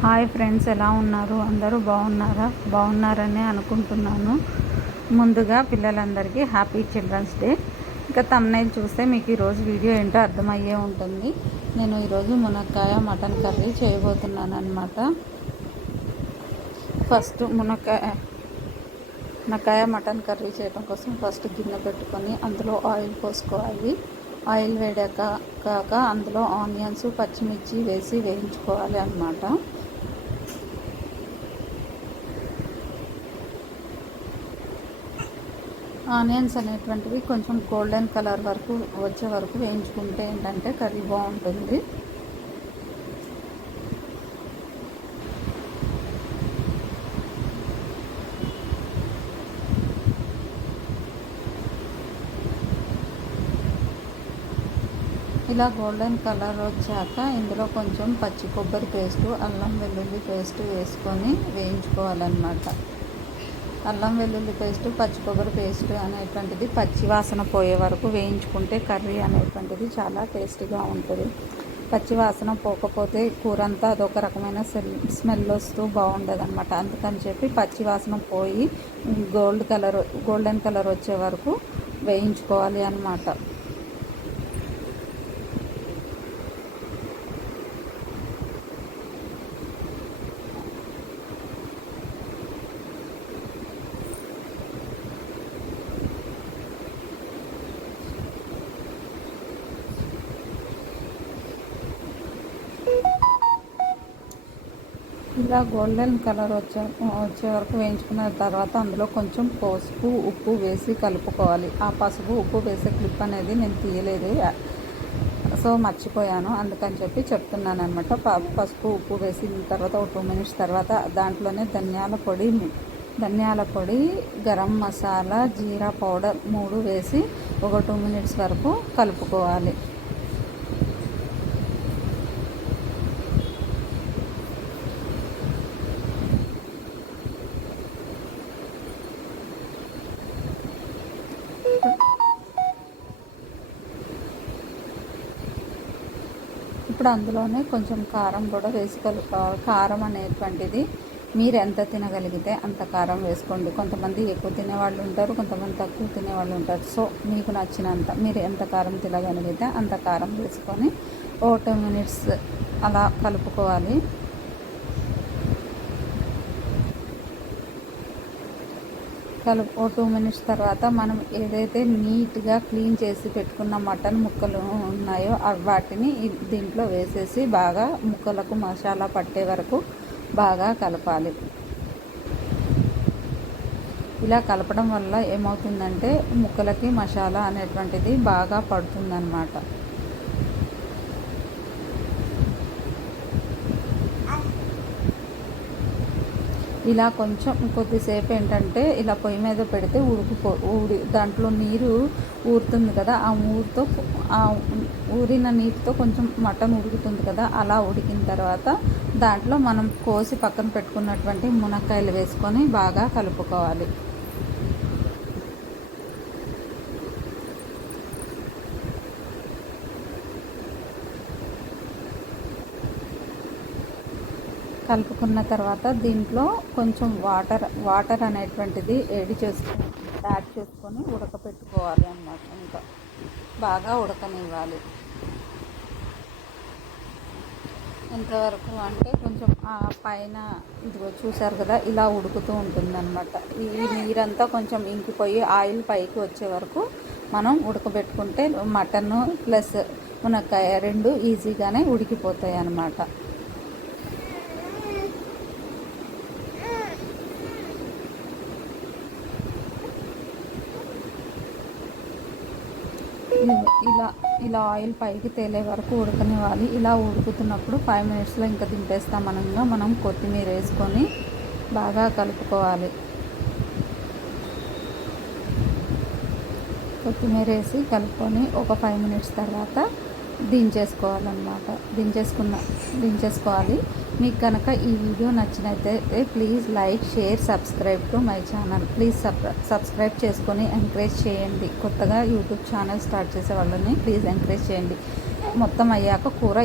Hi friends ఎలా ఉన్నారు? అందరూ బాగున్నారా? బాగున్నారని అనుకుంటున్నాను. ముందుగా పిల్లలందరికీ హ్యాపీ చిల్డ్రన్స్ డే. ఇంకా తమ్నైల్ చూస్తే మీకు ఈరోజు వీడియో ఏంటో అర్థమయ్యే ఉంటుంది. నేను ఈరోజు మునక్కాయ మటన్ కర్రీ చేయబోతున్నాను అనమాట ఫస్ట్ మునక్కాయ మునక్కాయ మటన్ కర్రీ చేయడం కోసం ఫస్ట్ గిన్నె పెట్టుకొని అందులో ఆయిల్ పోసుకోవాలి. ఆయిల్ వేడాక కాక అందులో ఆనియన్స్ పచ్చిమిర్చి వేసి వేయించుకోవాలి అన్నమాట ఆనియన్స్ అనేటువంటివి కొంచెం గోల్డెన్ కలర్ వరకు వచ్చే వరకు వేయించుకుంటే ఏంటంటే కర్రీ బాగుంటుంది. ఇలా గోల్డెన్ కలర్ వచ్చాక ఇందులో కొంచెం పచ్చి కొబ్బరి పేస్టు అల్లం వెల్లుల్లి పేస్ట్ వేసుకొని వేయించుకోవాలన్నమాట. అల్లం వెల్లుల్లి పేస్ట్ పచ్చి కొబ్బరి పేస్ట్ అనేటువంటిది పచ్చి వాసన పోయే వరకు వేయించుకుంటే కర్రీ అనేటువంటిది చాలా టేస్టీగా ఉంటుంది. పచ్చి వాసన పోకపోతే కూర అంతా అదొక రకమైన స్మెల్ వస్తూ బాగుండదు అనమాట అందుకని చెప్పి పచ్చి వాసన పోయి గోల్డ్ కలర్ గోల్డెన్ కలర్ వచ్చే వరకు వేయించుకోవాలి అనమాట ఇలా గోల్డెన్ కలర్ వచ్చే వచ్చే వరకు వేయించుకున్న తర్వాత అందులో కొంచెం పసుపు ఉప్పు వేసి కలుపుకోవాలి. ఆ పసుపు ఉప్పు వేసే క్లిప్ అనేది నేను తీయలేదు. సో మర్చిపోయాను. అందుకని చెప్పి చెప్తున్నాను అనమాట పసుపు ఉప్పు వేసిన తర్వాత ఒక టూ మినిట్స్ తర్వాత దాంట్లోనే ధనియాల పొడి ధనియాల పొడి గరం మసాలా జీరా పౌడర్ మూడు వేసి ఒక టూ మినిట్స్ వరకు కలుపుకోవాలి. ఇప్పుడు అందులోనే కొంచెం కారం కూడా వేసి కలుపుకోవాలి కారం అనేటువంటిది మీరు ఎంత తినగలిగితే అంత కారం వేసుకోండి. కొంతమంది ఎక్కువ తినేవాళ్ళు ఉంటారు కొంతమంది తక్కువ తినేవాళ్ళు ఉంటారు. సో మీకు నచ్చినంత మీరు ఎంత కారం తినగలిగితే అంత కారం వేసుకొని ఓ టూ మినిట్స్ అలా కలుపుకోవాలి. కలుపు ఓ టూ మినిట్స్ తర్వాత మనం ఏదైతే నీట్గా క్లీన్ చేసి పెట్టుకున్న మటన్ ముక్కలు ఉన్నాయో వాటిని దీంట్లో వేసేసి బాగా ముక్కలకు మసాలా పట్టే వరకు బాగా కలపాలి. ఇలా కలపడం వల్ల ఏమవుతుందంటే ముక్కలకి మసాలా అనేటువంటిది బాగా పడుతుందన్నమాట. ఇలా కొంచెం కొద్దిసేపు ఏంటంటే ఇలా పొయ్యి మీద పెడితే ఉడికిపో ఊడి దాంట్లో నీరు ఊరుతుంది కదా ఆ ఊరితో ఆ ఊరిన నీటితో కొంచెం మటన్ ఉడుకుతుంది కదా అలా ఉడికిన తర్వాత దాంట్లో మనం కోసి పక్కన పెట్టుకున్నటువంటి మునక్కాయలు వేసుకొని బాగా కలుపుకోవాలి. కలుపుకున్న తర్వాత దీంట్లో కొంచెం వాటర్ వాటర్ అనేటువంటిది ఏడి చేసుకొని యాడ్ చేసుకొని ఉడకపెట్టుకోవాలి అన్నమాట ఇంకా. బాగా ఉడకనివ్వాలి. ఎంతవరకు అంటే కొంచెం ఆ పైన ఇదిగో చూసారు కదా ఇలా ఉడుకుతూ ఉంటుందన్నమాట. ఈ నీరంతా కొంచెం ఇంకిపోయి ఆయిల్ పైకి వచ్చే వరకు మనం ఉడకబెట్టుకుంటే మటన్ ప్లస్ మునక్కాయ రెండు ఈజీగానే ఉడికిపోతాయి అన్నమాట ఇలా ఇలా ఆయిల్ పైకి తేలే వరకు ఉడకనివ్వాలి. ఇలా ఉడుకుతున్నప్పుడు ఫైవ్ మినిట్స్లో ఇంకా దింపేస్తాం మనం కొత్తిమీర వేసుకొని బాగా కలుపుకోవాలి. కొత్తిమీర వేసి కలుపుకొని ఒక ఫైవ్ మినిట్స్ తర్వాత దించేసుకోవాలన్నమాట. దించేసుకున్న దించేసుకోవాలి. మీకు కనుక ఈ వీడియో నచ్చినట్లయితే please like share subscribe to my channel. Please subscribe చేసుకొని ఎంకరేజ్ చేయండి. కొత్తగా యూట్యూబ్ ఛానల్ స్టార్ట్ చేసే వాళ్ళని ప్లీజ్ ఎంకరేజ్ చేయండి. మొత్తం అయ్యాక కూర